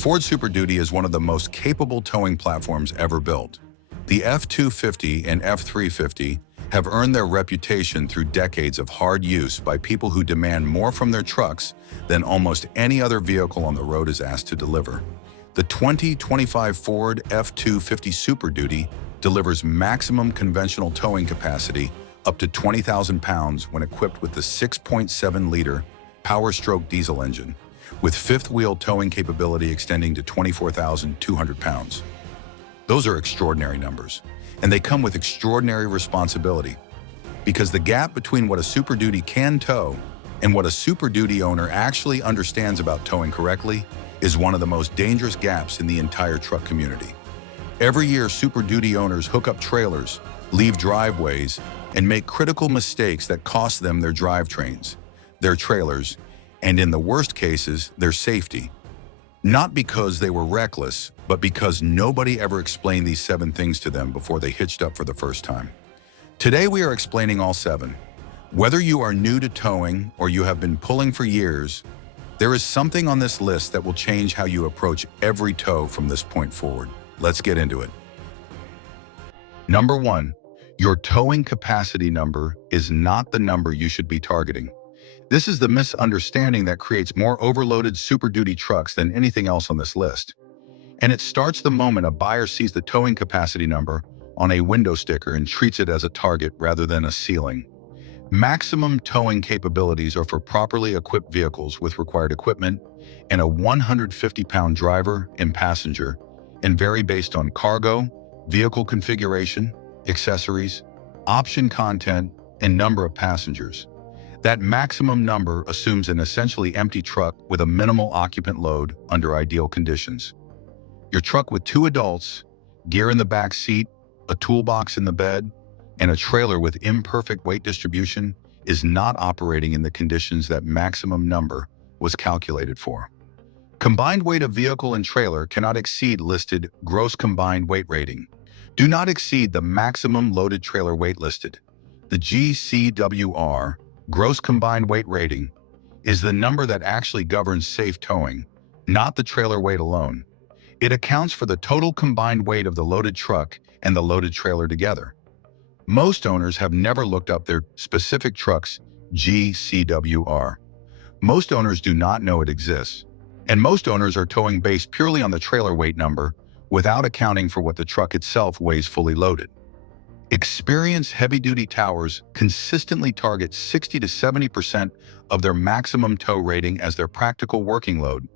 Ford Super Duty is one of the most capable towing platforms ever built. The F-250 and F-350 have earned their reputation through decades of hard use by people who demand more from their trucks than almost any other vehicle on the road is asked to deliver. The 2025 Ford F-250 Super Duty delivers maximum conventional towing capacity up to 20,000 pounds when equipped with the 6.7-liter Power-Stroke diesel engine, with fifth-wheel towing capability extending to 24,200 pounds. Those are extraordinary numbers, and they come with extraordinary responsibility, because the gap between what a Super Duty can tow and what a Super Duty owner actually understands about towing correctly is one of the most dangerous gaps in the entire truck community. Every year, Super Duty owners hook up trailers, leave driveways, and make critical mistakes that cost them their drivetrains, their trailers, and in the worst cases, their safety. Not because they were reckless, but because nobody ever explained these 7 things to them before they hitched up for the first time. Today we are explaining all 7. Whether you are new to towing or you have been pulling for years, there is something on this list that will change how you approach every tow from this point forward. Let's get into it. Number 1, your towing capacity number is not the number you should be targeting. This is the misunderstanding that creates more overloaded Super Duty trucks than anything else on this list. And it starts the moment a buyer sees the towing capacity number on a window sticker and treats it as a target rather than a ceiling. Maximum towing capabilities are for properly equipped vehicles with required equipment and a 150-pound driver and passenger, and vary based on cargo, vehicle configuration, accessories, option content, and number of passengers. That maximum number assumes an essentially empty truck with a minimal occupant load under ideal conditions. Your truck with 2 adults, gear in the back seat, a toolbox in the bed, and a trailer with imperfect weight distribution is not operating in the conditions that maximum number was calculated for. Combined weight of vehicle and trailer cannot exceed listed gross combined weight rating. Do not exceed the maximum loaded trailer weight listed. The GCWR, gross combined weight rating, is the number that actually governs safe towing, not the trailer weight alone. It accounts for the total combined weight of the loaded truck and the loaded trailer together. Most owners have never looked up their specific truck's GCWR. Most owners do not know it exists, and most owners are towing based purely on the trailer weight number without accounting for what the truck itself weighs fully loaded. Experienced heavy-duty towers consistently target 60 to 70% of their maximum tow rating as their practical working load,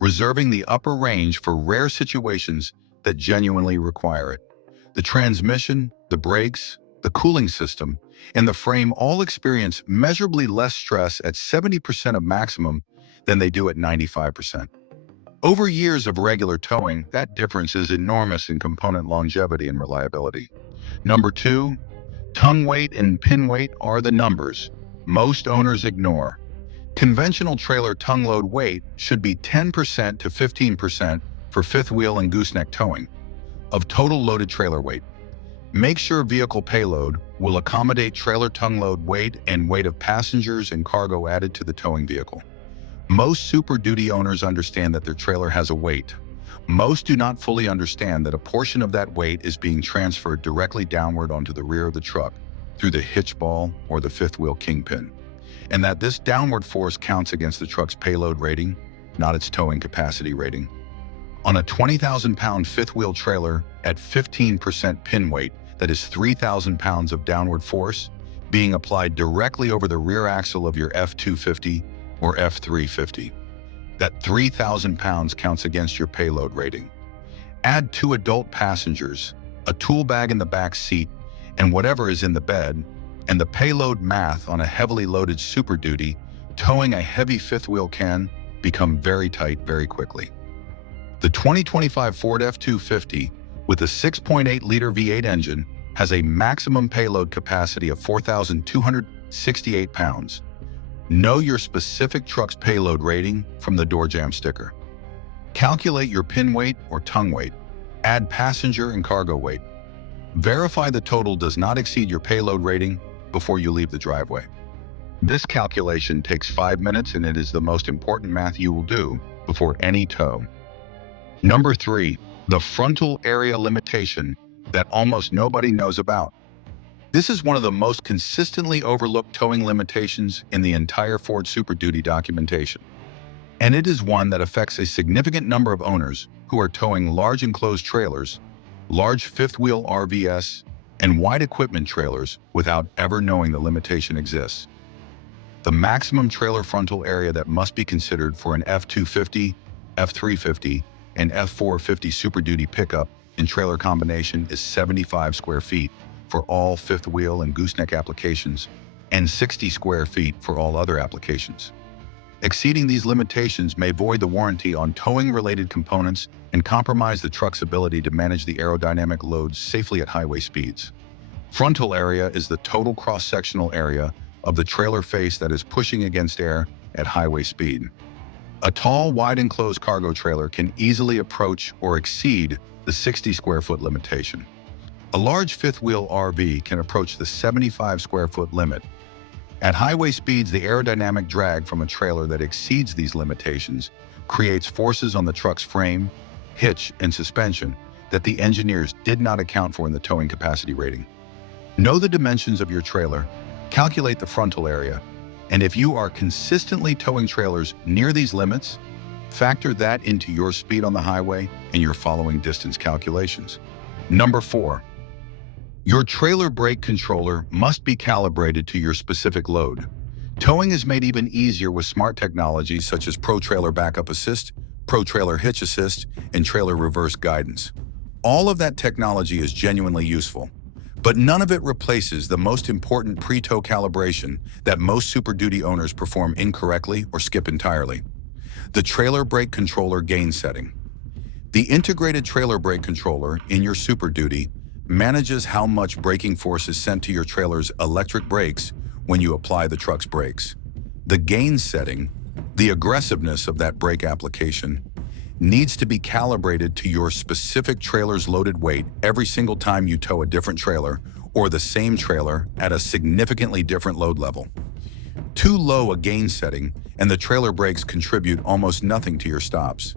reserving the upper range for rare situations that genuinely require it. The transmission, the brakes, the cooling system, and the frame all experience measurably less stress at 70% of maximum than they do at 95%. Over years of regular towing, that difference is enormous in component longevity and reliability. Number 2, tongue weight and pin weight are the numbers most owners ignore. Conventional trailer tongue load weight should be 10% to 15% for fifth wheel and gooseneck towing of total loaded trailer weight. Make sure vehicle payload will accommodate trailer tongue load weight and weight of passengers and cargo added to the towing vehicle. Most Super Duty owners understand that their trailer has a weight. Most do not fully understand that a portion of that weight is being transferred directly downward onto the rear of the truck through the hitch ball or the fifth wheel kingpin, and that this downward force counts against the truck's payload rating, not its towing capacity rating. On a 20,000-pound fifth-wheel trailer at 15% pin weight, that is 3,000 pounds of downward force being applied directly over the rear axle of your F-250 or F-350. That 3,000 pounds counts against your payload rating. Add 2 adult passengers, a tool bag in the back seat, and whatever is in the bed, and the payload math on a heavily loaded Super Duty towing a heavy fifth-wheel can become very tight very quickly. The 2025 Ford F-250 with a 6.8-liter V8 engine has a maximum payload capacity of 4,268 pounds. Know your specific truck's payload rating from the door jamb sticker. Calculate your pin weight or tongue weight. Add passenger and cargo weight. Verify the total does not exceed your payload rating before you leave the driveway. This calculation takes 5 minutes, and it is the most important math you will do before any tow. Number 3, the frontal area limitation that almost nobody knows about. This is one of the most consistently overlooked towing limitations in the entire Ford Super Duty documentation. And it is one that affects a significant number of owners who are towing large enclosed trailers, large fifth-wheel RVs, and wide equipment trailers without ever knowing the limitation exists. The maximum trailer frontal area that must be considered for an F250, F350, and F450 Super Duty pickup and trailer combination is 75 square feet for all fifth wheel and gooseneck applications, and 60 square feet for all other applications. Exceeding these limitations may void the warranty on towing-related components and compromise the truck's ability to manage the aerodynamic loads safely at highway speeds. Frontal area is the total cross-sectional area of the trailer face that is pushing against air at highway speed. A tall, wide enclosed cargo trailer can easily approach or exceed the 60 square foot limitation. A large fifth wheel RV can approach the 75 square foot limit. At highway speeds, the aerodynamic drag from a trailer that exceeds these limitations creates forces on the truck's frame, hitch, and suspension that the engineers did not account for in the towing capacity rating. Know the dimensions of your trailer, calculate the frontal area, and if you are consistently towing trailers near these limits, factor that into your speed on the highway and your following distance calculations. Number 4, your trailer brake controller must be calibrated to your specific load. Towing is made even easier with smart technologies such as Pro Trailer Backup Assist, Pro Trailer Hitch Assist, and Trailer Reverse Guidance. All of that technology is genuinely useful, but none of it replaces the most important pre-tow calibration that most Super Duty owners perform incorrectly or skip entirely: the trailer brake controller gain setting. The integrated trailer brake controller in your Super Duty manages how much braking force is sent to your trailer's electric brakes when you apply the truck's brakes. The gain setting, the aggressiveness of that brake application, needs to be calibrated to your specific trailer's loaded weight every single time you tow a different trailer or the same trailer at a significantly different load level. Too low a gain setting and the trailer brakes contribute almost nothing to your stops.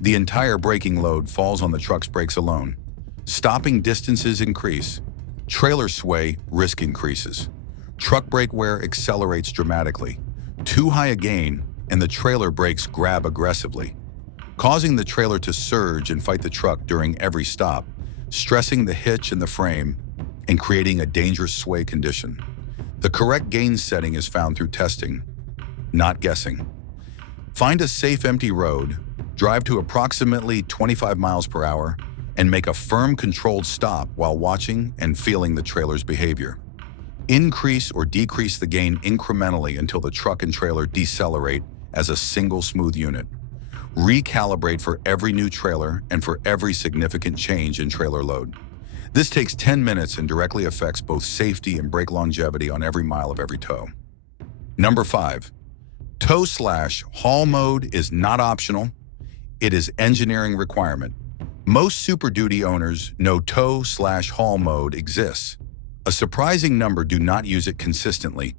The entire braking load falls on the truck's brakes alone. Stopping distances increase. Trailer sway risk increases. Truck brake wear accelerates dramatically. Too high a gain, and the trailer brakes grab aggressively, causing the trailer to surge and fight the truck during every stop, stressing the hitch and the frame, and creating a dangerous sway condition. The correct gain setting is found through testing, not guessing. Find a safe, empty road, drive to approximately 25 miles per hour, and make a firm, controlled stop while watching and feeling the trailer's behavior. Increase or decrease the gain incrementally until the truck and trailer decelerate as a single smooth unit. Recalibrate for every new trailer and for every significant change in trailer load. This takes 10 minutes and directly affects both safety and brake longevity on every mile of every tow. Number 5, tow/haul mode is not optional. It is engineering requirement. Most Super Duty owners know tow/haul mode exists. A surprising number do not use it consistently,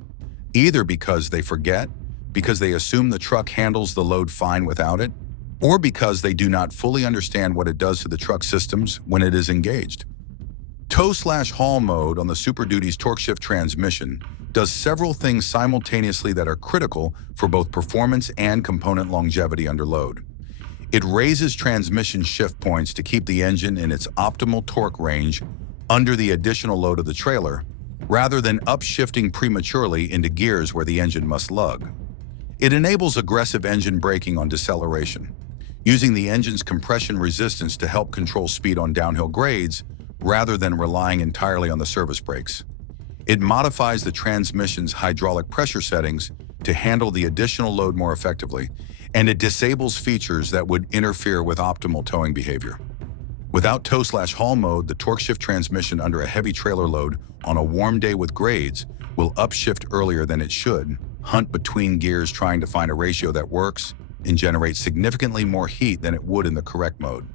either because they forget, because they assume the truck handles the load fine without it, or because they do not fully understand what it does to the truck systems when it is engaged. Tow/haul mode on the Super Duty's torque shift transmission does several things simultaneously that are critical for both performance and component longevity under load. It raises transmission shift points to keep the engine in its optimal torque range under the additional load of the trailer, rather than upshifting prematurely into gears where the engine must lug. It enables aggressive engine braking on deceleration, using the engine's compression resistance to help control speed on downhill grades rather than relying entirely on the service brakes. It modifies the transmission's hydraulic pressure settings to handle the additional load more effectively, and it disables features that would interfere with optimal towing behavior. Without tow/haul mode, the torque shift transmission under a heavy trailer load on a warm day with grades will upshift earlier than it should, hunt between gears trying to find a ratio that works, and generate significantly more heat than it would in the correct mode.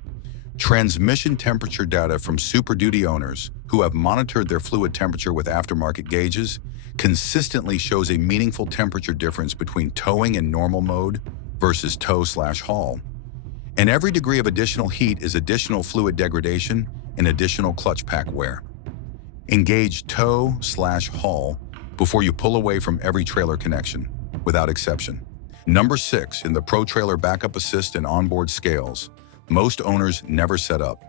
Transmission temperature data from Super Duty owners who have monitored their fluid temperature with aftermarket gauges consistently shows a meaningful temperature difference between towing in normal mode versus tow/haul. And every degree of additional heat is additional fluid degradation and additional clutch pack wear. Engage tow/haul before you pull away from every trailer connection, without exception. Number 6, in the Pro Trailer Backup Assist and onboard scales, most owners never set up.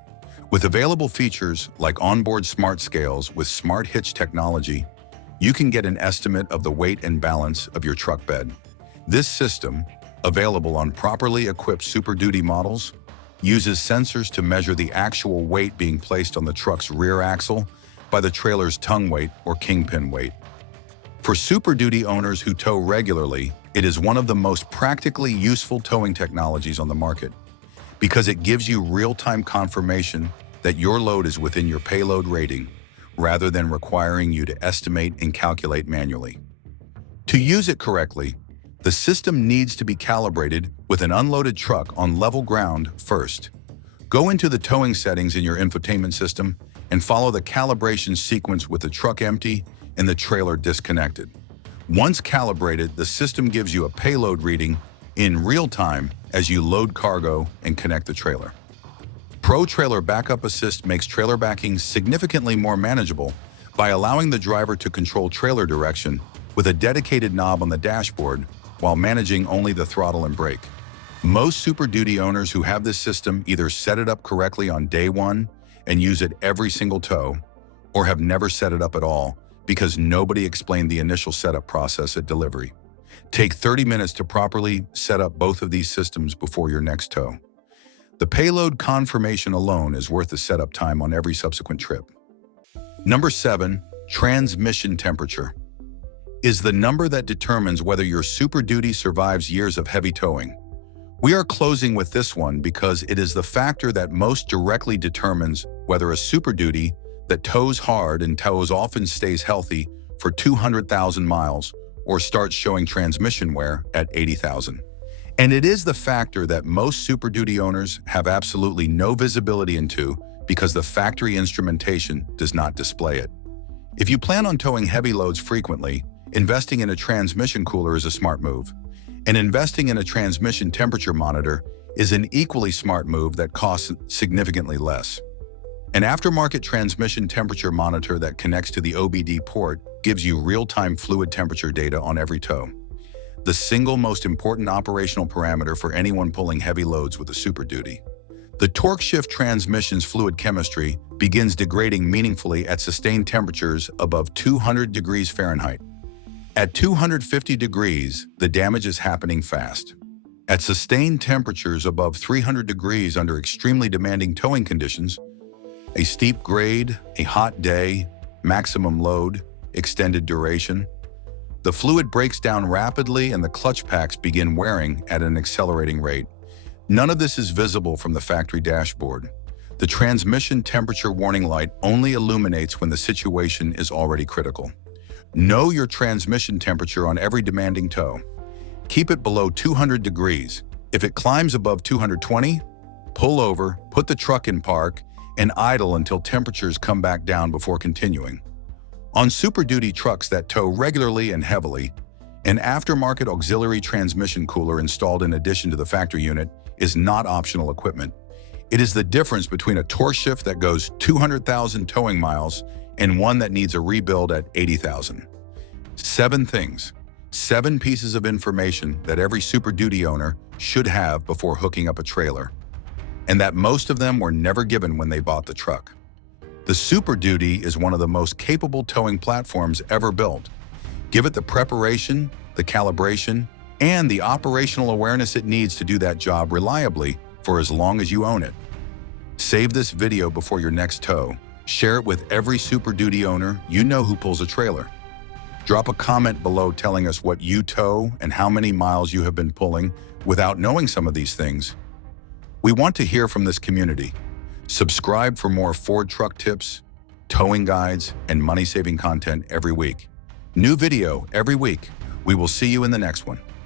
With available features like onboard smart scales with smart hitch technology, you can get an estimate of the weight and balance of your truck bed. This system, available on properly equipped Super Duty models, uses sensors to measure the actual weight being placed on the truck's rear axle by the trailer's tongue weight or kingpin weight. For Super Duty owners who tow regularly, it is one of the most practically useful towing technologies on the market because it gives you real-time confirmation that your load is within your payload rating rather than requiring you to estimate and calculate manually. To use it correctly, the system needs to be calibrated with an unloaded truck on level ground first. Go into the towing settings in your infotainment system and follow the calibration sequence with the truck empty and the trailer disconnected. Once calibrated, the system gives you a payload reading in real time as you load cargo and connect the trailer. Pro Trailer Backup Assist makes trailer backing significantly more manageable by allowing the driver to control trailer direction with a dedicated knob on the dashboard while managing only the throttle and brake. Most Super Duty owners who have this system either set it up correctly on day one and use it every single tow, or have never set it up at all because nobody explained the initial setup process at delivery. Take 30 minutes to properly set up both of these systems before your next tow. The payload confirmation alone is worth the setup time on every subsequent trip. Number 7, transmission temperature is the number that determines whether your Super Duty survives years of heavy towing. We are closing with this one because it is the factor that most directly determines whether a Super Duty that tows hard and tows often stays healthy for 200,000 miles or starts showing transmission wear at 80,000. And it is the factor that most Super Duty owners have absolutely no visibility into because the factory instrumentation does not display it. If you plan on towing heavy loads frequently, investing in a transmission cooler is a smart move. And investing in a transmission temperature monitor is an equally smart move that costs significantly less. An aftermarket transmission temperature monitor that connects to the OBD port gives you real-time fluid temperature data on every tow, the single most important operational parameter for anyone pulling heavy loads with a Super Duty. The torque shift transmission's fluid chemistry begins degrading meaningfully at sustained temperatures above 200 degrees Fahrenheit. At 250 degrees, the damage is happening fast. At sustained temperatures above 300 degrees under extremely demanding towing conditions, a steep grade, a hot day, maximum load, extended duration, the fluid breaks down rapidly and the clutch packs begin wearing at an accelerating rate. None of this is visible from the factory dashboard. The transmission temperature warning light only illuminates when the situation is already critical. Know your transmission temperature on every demanding tow. Keep it below 200 degrees. If it climbs above 220, pull over, put the truck in park, and idle until temperatures come back down before continuing. On Super Duty trucks that tow regularly and heavily, an aftermarket auxiliary transmission cooler installed in addition to the factory unit is not optional equipment. It is the difference between a torque shift that goes 200,000 towing miles and one that needs a rebuild at 80,000. 7 things, 7 pieces of information that every Super Duty owner should have before hooking up a trailer, and that most of them were never given when they bought the truck. The Super Duty is one of the most capable towing platforms ever built. Give it the preparation, the calibration, and the operational awareness it needs to do that job reliably for as long as you own it. Save this video before your next tow. Share it with every Super Duty owner you know who pulls a trailer. Drop a comment below telling us what you tow and how many miles you have been pulling without knowing some of these things. We want to hear from this community. Subscribe for more Ford truck tips, towing guides, and money-saving content every week. New video every week. We will see you in the next one.